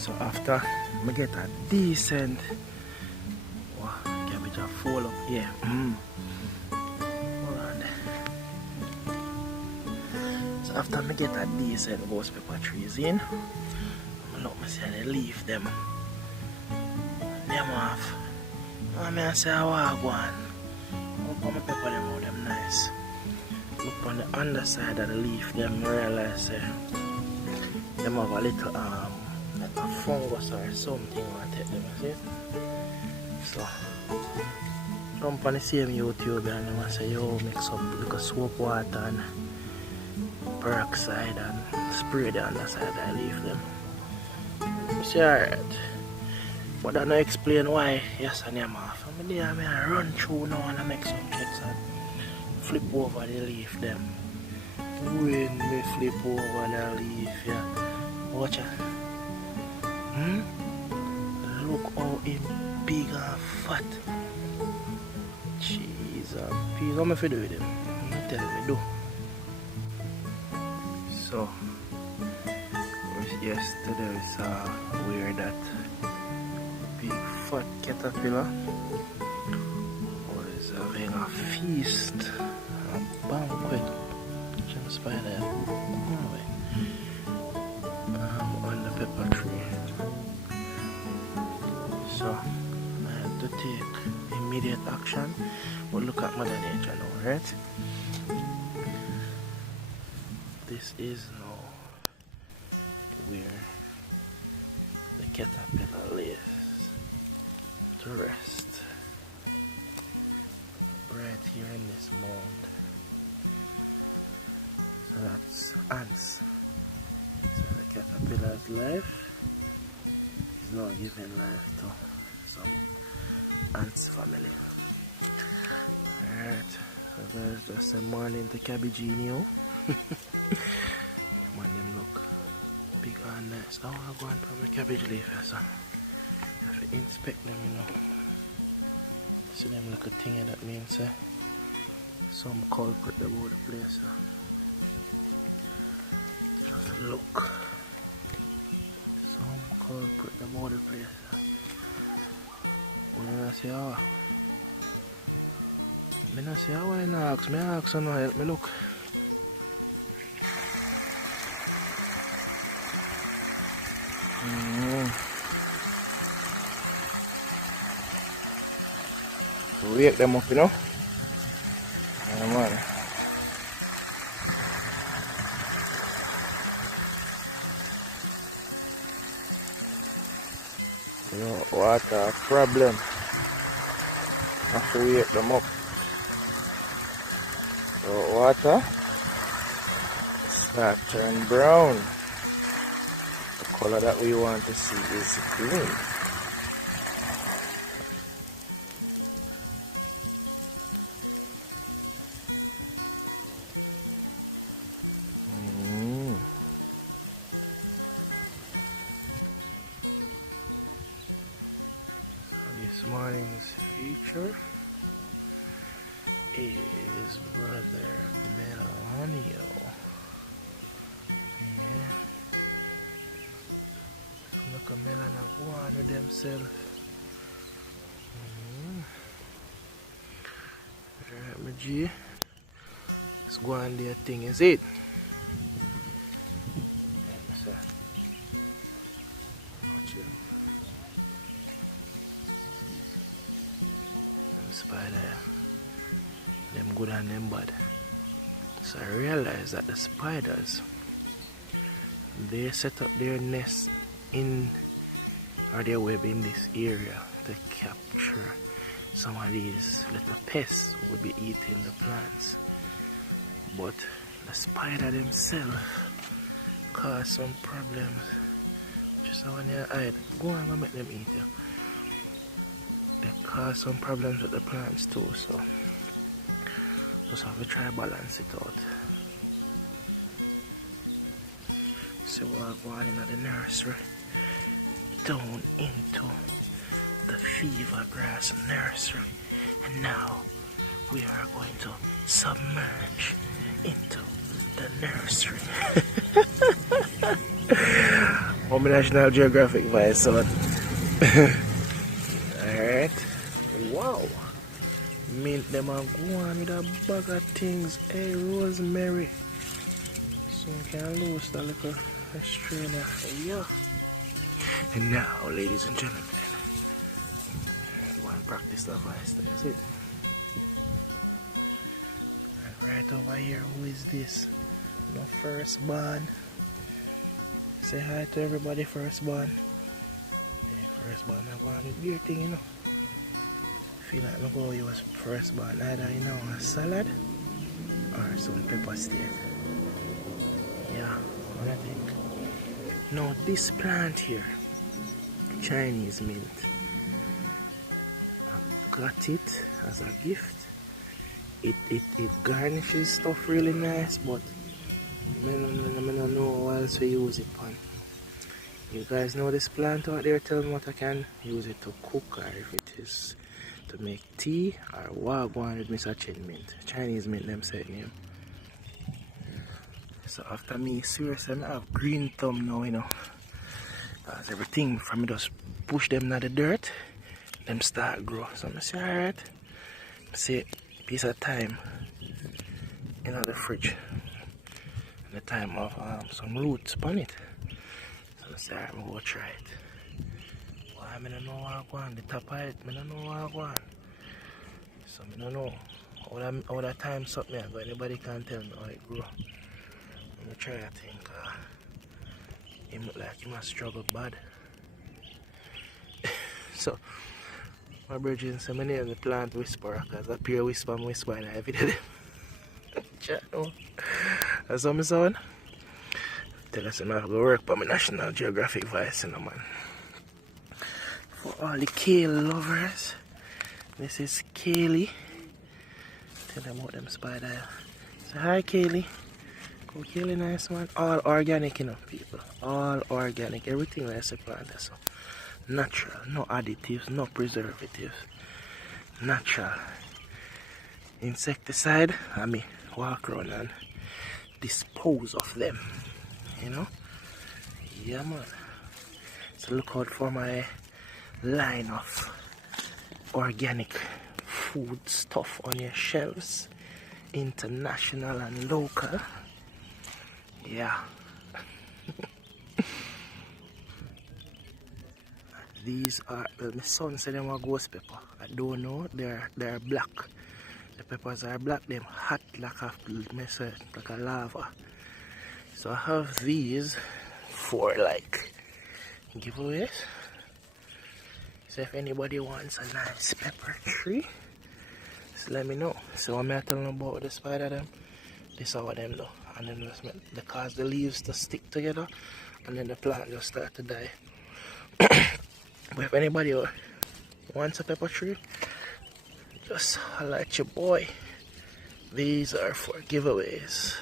So after I get a decent cabbage a fall up here. Hold on. So after I get a decent ghost pepper trees in, I look see they leave them. Them off. I say I walk one. Look how my pepper them out them nice. Look on the underside of the leaf, them realize them have a little like a fungus or something I take them, see? So jump on the same YouTube and them say yo mix up like a soap water and peroxide and spray the underside of the leaf them. You see alright. But I don't explain why yes and them off. I mean I run through now and I make some checks and flip over the leaf them. When we flip over the leaf, yeah. Watch it. Look how big and fat. Jeez, peas. What am I to do with them? Tell me do. So yesterday we saw where that big fat caterpillar was having a feast, a banquet. Some spider on the pepper tree. So I had to take immediate action. But look at Mother Nature now, right? This is now where the caterpillar lays to rest. Right here in this mound. So that's ants. So the caterpillar's life is now giving life to some ants family. Alright, so there's just a morning to cabbaginho. Man, them look big and nice. Now I'm going for my cabbage leaf, so you have to inspect them, you know. See them little thing that means some culprit about the place. Just look. Some culprit about the place. When I say, oh, I don't say, oh, I ask, I ask, no help me look. So wake them up, you know. Yeah, man. You know, what a problem. I have to wake them up. So water start turn brown. The color that we want to see is green. This morning's feature is Brother Melanio. Yeah. Look at Melania go on with themselves. Alright, my G. Let's go on their thing, is it? Spider, them good and them bad. So I realized that the spiders, they set up their nest in, or their web in this area to capture some of these little pests who would be eating the plants. But the spider themselves cause some problems. Just when you hide, go and go make them eat you. They cause some problems with the plants too, so just have to try balance it out. So we're going into the nursery, down into the fever grass nursery, and now we are going to submerge into the nursery. I'm National Geographic vice, son. Alright. Wow. Mint them and go on with a bag of things. Hey, rosemary. So we can lose the little strainer. Yeah. And now, ladies and gentlemen, go and practice the vice. That's it. And right over here, who is this? No firstborn. Say hi to everybody, firstborn. Hey, firstborn, I want to do your thing, you know. Feel like look how you was firstborn, either you know a salad or some pepper steak. Yeah, what I think. Now this plant here, Chinese mint, I got it as a gift. It garnishes stuff really nice, but I don't know what else we use it on. You guys know this plant out there? Tell me what I can use it to cook, or if it is to make tea, or what I want with Mr. Chen mint. Chinese mint them say name. So after me, seriously, I have green thumb now, you know. Because everything from me just push them in the dirt, them start grow. So I say, alright. I say, piece of time in the fridge. And the time of some roots on it. So I say, alright, I'm going to try it. Well, I don't know what I want. The top of it, I don't know what I want. So I don't know. All that time something, but anybody can tell me how it grow. I'm going to try, I think. Him look like he must struggle bad. So, my brethren say my name is the plant whisperer, because I appear whisper and whisper in every day. Chat no. That's what I'm saying. Tell us I'm going to work for my National Geographic voice, you know, man. For all the kale lovers, this is Kaylee. Tell them about them spider. Say hi, Kaylee. Go Kaylee, nice man. All organic, you know, people. All organic. Everything like a plant, so natural, no additives, no preservatives. Natural. Insecticide, I mean, walk around and dispose of them. You know? Yeah, man. So look out for my line of organic food stuff on your shelves, international and local. Yeah. These are, my son said them are ghost pepper. I don't know, they're black. The peppers are black, them hot like a lava. So I have these for like giveaways. So if anybody wants a nice pepper tree, just let me know. So I'm not telling about the spider them. This is how them do. And then just they cause the leaves to stick together, and then the plant just start to die. But if anybody wants a pepper tree, just holla at your boy. These are for giveaways.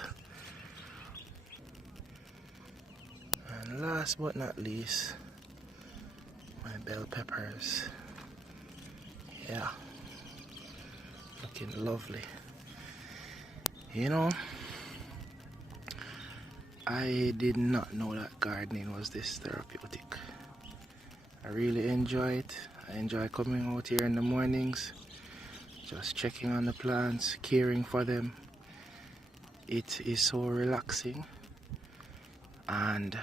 And last but not least, my bell peppers. Yeah, looking lovely. You know, I did not know that gardening was this therapeutic. I really enjoy it. I enjoy coming out here in the mornings, just checking on the plants, caring for them. It is so relaxing, and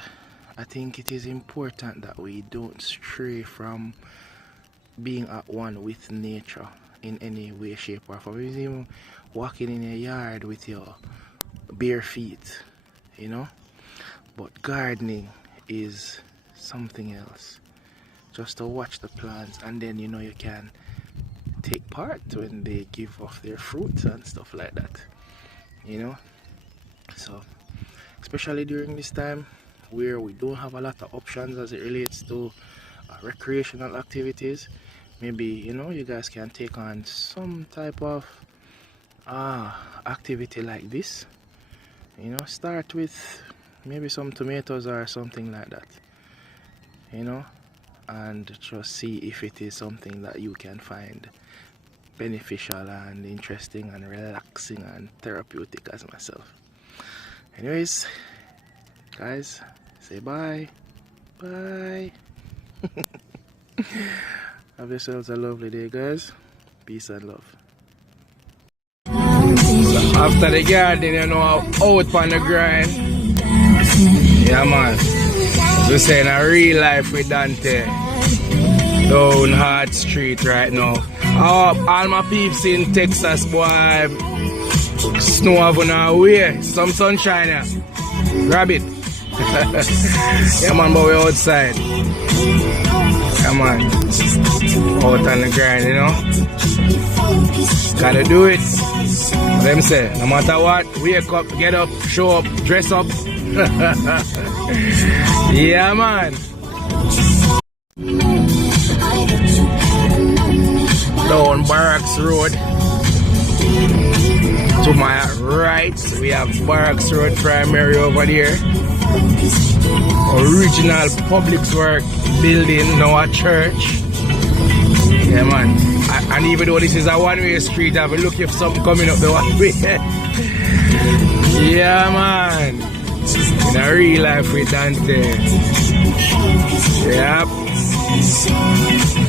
I think it is important that we don't stray from being at one with nature in any way, shape or form. Even walking in a yard with your bare feet, you know. But gardening is something else. Just to watch the plants, and then you know you can take part when they give off their fruits and stuff like that, you know. So especially during this time where we don't have a lot of options as it relates to recreational activities, maybe, you know, you guys can take on some type of activity like this. You know, start with maybe some tomatoes or something like that, you know, and just see if it is something that you can find beneficial and interesting and relaxing and therapeutic as myself. Anyways, guys, say bye. Bye. Have yourselves a lovely day, guys. Peace and love. So after the garden, you know, out on the grind. Yeah, man. We're saying a real life with Dante. Down Hard Street right now. All my peeps in Texas, boy. Snow having our way. Some sunshine here. Grab it. Yeah, man, but we're outside. Yeah, man. Out on the grind, you know. Gotta do it. What them say, no matter what, wake up, get up, show up, dress up. Yeah, man. Down Barracks Road. To my right, we have Barracks Road Primary over there. Original public work building, now a church. Yeah, man. And even though this is a one-way street, I have a look if something coming up the one way. Yeah, man. In a real life with Dante. Yep.